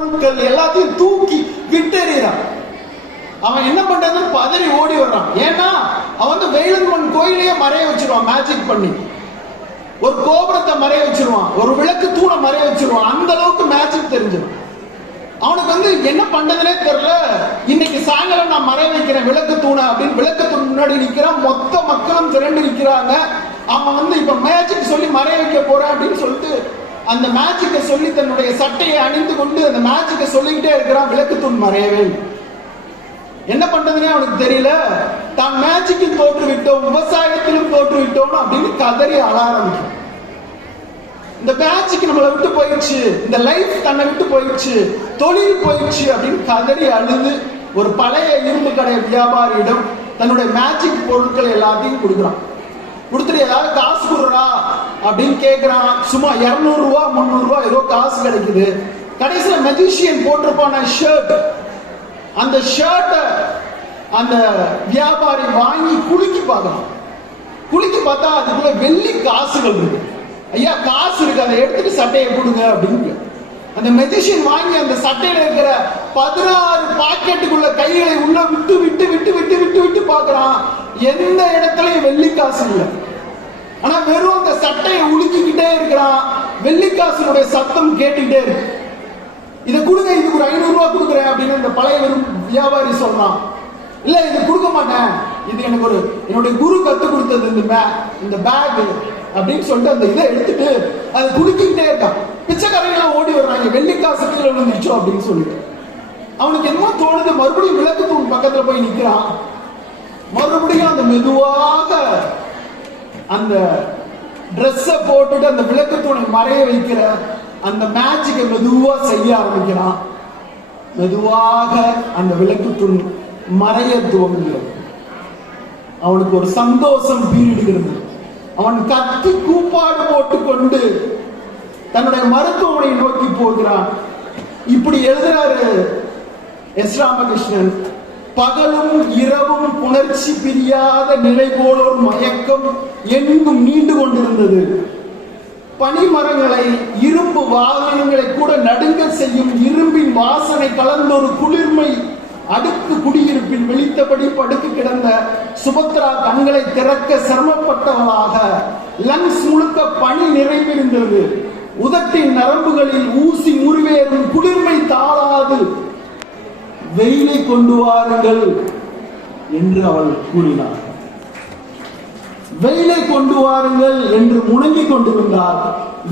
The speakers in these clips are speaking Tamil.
பொருட்கள் எல்லாத்தையும் தூக்கி விட்டெறிகிறான். அவன் என்ன பண்றதுன்னு பதறி ஓடி வர்றான். ஏன்னா அவன் வந்து வேலங்கன் கோயிலையே மறைய வச்சிருவான் மேஜிக் பண்ணி. ஒரு கோபுரத்தை மறைய வச்சிருவான் ஒரு விளக்கு தூணை மறைய வச்சிருவான் அந்த அளவுக்கு மேஜிக் தெரிஞ்சிடும். அவனுக்கு வந்து என்ன பண்றதுனே தெரியல. இன்னைக்கு சாயங்காலம் நான் மறைய வைக்கிறேன் விளக்கு தூணை அப்படின்னு விளக்கு தூண் முன்னாடி நிக்கிறான் மொத்த மக்களும் திரண்டு நிக்கிறாங்க. அவன் வந்து இப்ப மேஜிக் சொல்லி மறைய வைக்க போறேன் அப்படின்னு சொல்லிட்டு அந்த மேஜிக்கை சொல்லி தன்னுடைய சட்டையை அணிந்து கொண்டு அந்த மேஜிக்கை சொல்லிக்கிட்டே இருக்கிறான் விளக்கு தூண் மறையவே. என்ன பண்றதுன்னே அவனுக்கு தெரியல. தான் மேஜிக்கில் தோற்றுவிட்டோம் விவசாயத்திலும் தோற்றுவிட்டோம் அப்படின்னு கதறி அழ ஆரம்பிக்கும். இந்த மேஜிக் நம்மளை விட்டு போயிடுச்சு. இந்த லைஃப் தன்னை விட்டு போயிடுச்சு. தொழில் போயிடுச்சு அப்படின்னு கதறி அழுது ஒரு பழைய இரும்பு கடை வியாபாரியிடம் தன்னுடைய மேஜிக் பொருட்கள் எல்லாத்தையும் கொடுக்குறான். கொடுத்துட்டு ஏதாவது காசு கொடுறா அப்படின்னு கேட்குறான் சும்மா இரநூறுவா முந்நூறுரூவா ஏதோ காசு கிடைக்குது. கடைசியில் மெஜிஷியன் போட்டிருப்பான ஷர்ட் அந்த ஷர்ட்டை அந்த வியாபாரி வாங்கி குலுக்கி பார்க்கணும். குலுக்கி பார்த்தா அதுக்குள்ள வெள்ளி காசுகள் இருக்கு. ஐயா காசு இருக்கு அதை எடுத்துட்டு சட்டையை கொடுங்க அப்படின்னு அந்த மெஜிஷியன் வாங்கி அந்த சட்டையில இருக்கிற பதினாறு பாக்கெட்டுக்குள்ள கைகளை உள்ள விட்டு விட்டு விட்டு விட்டு விட்டு விட்டு பார்க்கறான். எந்த இடத்துலயும் வெள்ளி காசு இல்லை. ஆனா வெறும் அந்த சட்டையை உலுக்கிக்கிட்டே இருக்கிறான் வெள்ளிக்காசனுடைய சத்தம் கேட்டுக்கிட்டே இருக்கு. இதை கொடுங்க இதுக்கு ஒரு ஐநூறு ரூபாய் கொடுக்குறேன் அப்படின்னு இந்த பழைய வெறும் வியாபாரி சொல்றான். இல்ல இது கொடுக்க மாட்டேன். இது எனக்கு ஒரு என்னுடைய குரு கத்து கொடுத்தது இந்த பே இந்த பேக் அப்படின்னு சொல்லிட்டு அந்த இதை எடுத்துட்டு அது குலுக்கிக்கிட்டே இருக்கான். பிச்சைக்காரங்களாம் ஓடி வர்றாங்க. வெள்ளிக்காசு கீழே விழுந்துருச்சோ அப்படின்னு சொல்லிட்டு. அவனுக்கு என்னமோ தோணுது மறுபடியும் விளக்கு தூண் பக்கத்துல போய் நிக்கிறான். மறுபடியும் அந்த மெதுவாக அந்த ட்ரெஸ்ஸை போட்டுட்டு அந்த விளக்கு தூணை மறைய வைக்கிற அந்த மேஜிக்கை மெதுவா செய்ய ஆரம்பிக்கிறான். மெதுவாக அந்த விளக்கு தூண் மறைய துவங்குகிறது. அவனுக்கு ஒரு சந்தோஷம் பீரிடுகிறது அவன் கத்தி கூப்பாடு போட்டுக்கொண்டு தன்னுடைய மருத்துவமனை நோக்கி போகிறான். இப்படி எழுதுறாரு எஸ் ராமகிருஷ்ணன். பகலும் இரவும் புணர்ச்சி பிரியாத நிலை போலோர் மயக்கம் எங்கும் நீண்டு கொண்டிருந்தது. பனிமரங்களை இரும்பு வாகனங்களை கூட நடுங்க செய்யும் இரும்பின் வாசனை கலந்த ஒரு குளிர்மை அடுக்கு குடியிருப்பில் விழித்தபடி படுத்து கிடந்த சுபத்ரா கண்களை திறக்க சிரமப்பட்டவளாக லங்ஸ் முழுக்க பனி நிறைந்திருந்தது. உதட்டின் நரம்புகளில் ஊசி முறிவேறும் குளிர்மை தாளாது வெயிலை கொண்டு வாருங்கள் என்று அவள் கூறினார் வெயிலை கொண்டு வாருங்கள் என்று முணங்கிக் கொண்டிருந்தார்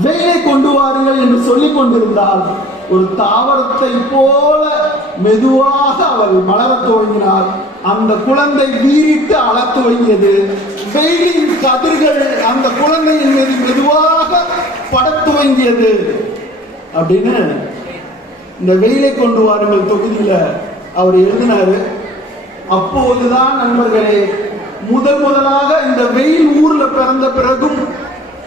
வெயிலை கொண்டு வாருங்கள் என்று சொல்லிக் கொண்டிருந்தால் ஒரு தாவரத்தை போல மெதுவாக அவள் மலர துவங்கினார் அந்த குழந்தை வீறிட்டு அளத் துவங்கியது. வெயிலின் கதிர்கள் அந்த குழந்தையின் மீது மெதுவாக பட துவங்கியது. அப்படின்னு இந்த வெயிலை கொண்டு வாருங்கள் தொகுதியில அவர் எழுதினாரு அப்போதுதான் நண்பர்களே முதல் முதலாக இந்த வெயில் ஊர்ல பிறந்த பிறகும்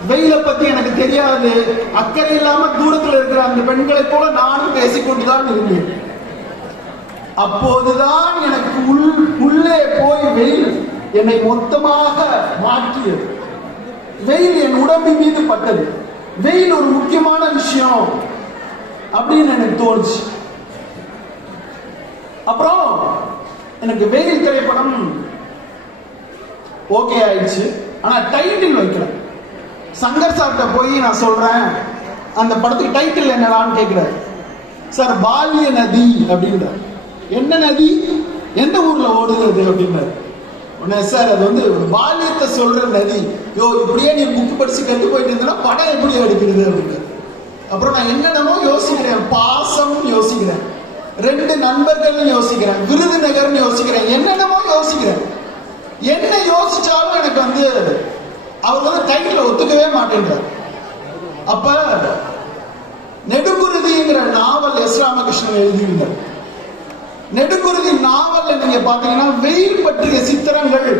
வெயில பத்தி எனக்கு தெரியாது. அக்கறை இல்லாம தூரத்துல இருக்கிற அந்த பெண்களை போல நானும் பேசிக்கொண்டுதான் இருந்தேன். அப்போதுதான் எனக்கு உள் உள்ளே போய் வெயில் என்னை மொத்தமாக மாற்றியது. வெயில் என் உடம்பின் மீது பட்டது. வெயில் ஒரு முக்கியமான விஷயம் அப்படின்னு எனக்கு தோணுச்சு. அப்புறம் எனக்கு வெயில் திரைப்படம் ஓகே ஆயிடுச்சு. ஆனா டைட்டில் வைக்கல. சங்கர் சார்கிட்ட போய் நான் சொல்றேன் அந்த படத்துக்கு டைட்டில் என்னடான்னு கேட்கிறாரு சார் பால்ய நதி அப்படின்றார். என்ன நதி? எந்த ஊர்ல ஓடுது அது? அப்படின்னாரு உடனே சார் அது வந்து பால்யத்தை சொல்ற நதி. யோ இப்படியே நீ புக்கு படிச்சு கற்று போயிட்டு இருந்தனா படம் எப்படி எடுக்கிறது? அப்படின்னு அப்புறம் நான் என்னென்னமோ யோசிக்கிறேன். பாசம் யோசிக்கிறேன். ரெண்டு நண்பர்கள் யோசிக்கிறேன் விருதுநகர்னு யோசிக்கிறேன் என்னென்னமோ யோசிக்கிறேன். என்ன யோசிச்சாலும் எனக்கு வந்து அவர் வந்து டைட்டில் ஒத்துக்கவே மாட்டேன்றார். அப்ப நெடுங்குருதிங்கிற நாவல் எஸ் ராமகிருஷ்ணன் எழுதியிருந்தார். நெடுங்குருதி நாவல்ல நீங்க பாத்தீங்கன்னா வெயில் பற்றிய சித்திரங்கள்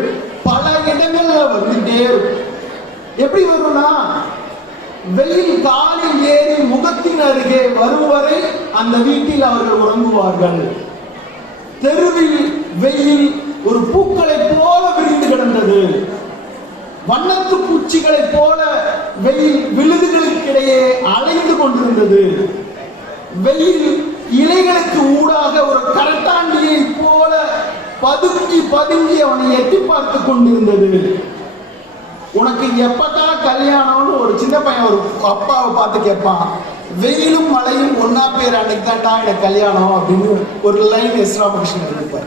பல இடங்கள்ல வந்துட்டே இருக்கும். எப்படி வரும்னா வெயில் காலில் ஏறி முகத்தின் அருகே வரும் வரை அந்த வீட்டில் அவர்கள் உறங்குவார்கள். தெருவில் வெயில் ஒரு பூக்களை போல விரிந்து கிடந்தது. வண்ணத்து பூச்சிகளைப் போல வெயில் விழுதுகளுக்கிடையே அலைந்து கொண்டிருந்தது. வெயில் இலைகளுக்கு ஊடாக ஒரு கரட்டாண்டியை போல பதுங்கி பதுங்கி அவனை எட்டி பார்த்து கொண்டிருந்தது. உனக்கு எப்பதான் கல்யாணம்னு ஒரு சின்ன பையன் ஒரு அப்பாவை பார்த்து கேட்பான் வெயிலும் மழையும் ஒன்னா பேர் அன்னைக்கு தான்டா எனக்கு கல்யாணம் அப்படின்னு ஒரு லைன் எஸ் ராமகிருஷ்ணன் இருப்பார்